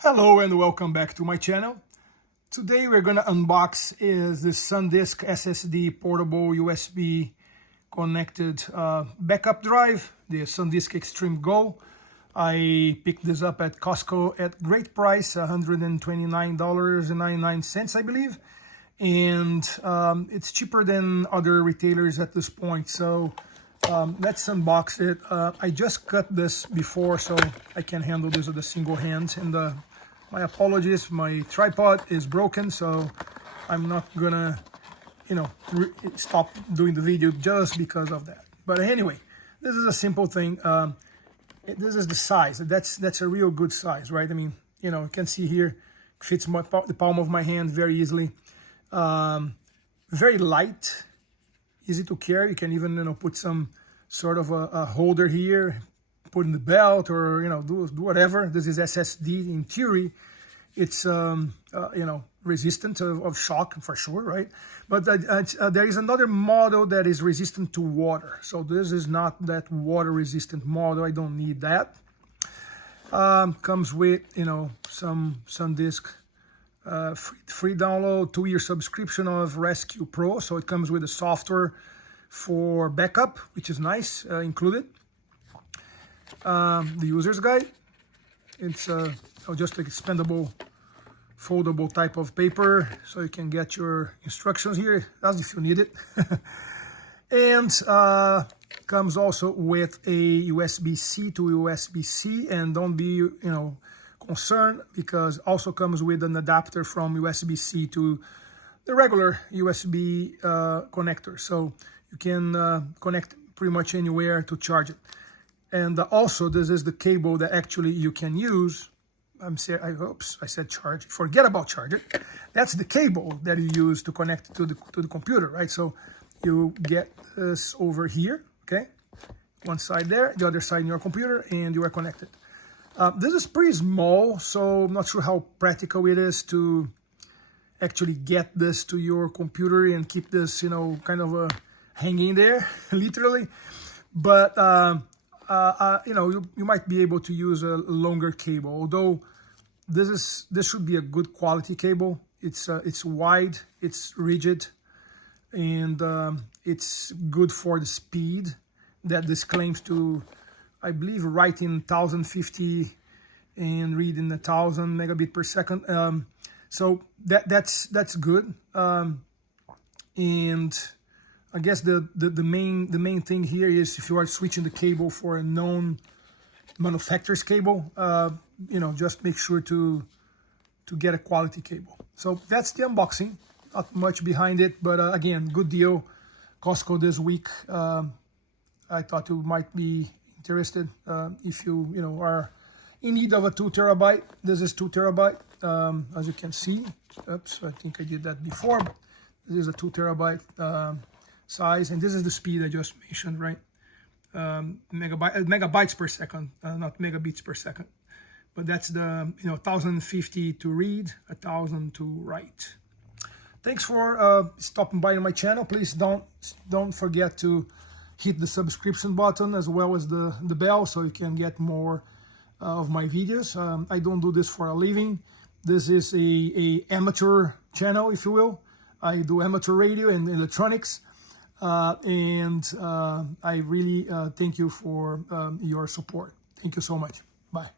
Hello and welcome back to my channel. Today we're gonna unbox is the Sundisk SSD portable USB connected backup drive, the Sundisk Extreme Go. I picked this up at Costco at great price, $129.99 I believe, and it's cheaper than other retailers at this point. So let's unbox it. I just cut this before, so I can handle this with a single hand. And my apologies, my tripod is broken, so I'm not gonna, stop doing the video just because of that. But anyway, this is a simple thing. This is the size. That's a real good size, right? I mean, you can see here, fits the palm of my hand very easily. Very light, easy to carry. You can even put some sort of a holder here, put in the belt, or do whatever. This is SSD. In theory, it's resistant of shock for sure, right? But there is another model that is resistant to water. So this is not that water resistant model. I don't need that. Comes with some Sundisk free download, 2-year subscription of Rescue Pro. So it comes with the software for backup, which is nice, included. The user's guide. It's just an expandable, foldable type of paper, so you can get your instructions here as if you need it. And comes also with a USB-C to USB-C, and don't be concerned, because also comes with an adapter from USB-C to the regular USB connector, so you can connect pretty much anywhere to charge it. And also, this is the cable that actually you can use. Oops, I said charge. Forget about charger. That's the cable that you use to connect to the computer, right? So you get this over here, okay? One side there, the other side in your computer, and you are connected. This is pretty small, so I'm not sure how practical it is to actually get this to your computer and keep this, kind of hanging there, literally. But you might be able to use a longer cable. Although this should be a good quality cable. It's wide, it's rigid, and it's good for the speed that this claims to, I believe, write in 1050 and read in 1000 megabit per second. So that's good. And I guess the main thing here is, if you are switching the cable for a known manufacturer's cable, just make sure to get a quality cable. So that's the unboxing. Not much behind it, but again, good deal. Costco this week. I thought you might be interested if you are in need of a 2 terabyte. This is 2 terabyte, as you can see. Oops, I think I did that before. This is a 2 terabyte size, and this is the speed I just mentioned, right? Megabytes per second, not megabits per second. But that's the 1050 to read, 1000 to write. Thanks for stopping by on my channel. Please don't forget to hit the subscription button as well as the bell, so you can get more of my videos. I don't do this for a living. This is a amateur channel, if you will. I do amateur radio and electronics. And I really thank you for your support. Thank you so much. Bye.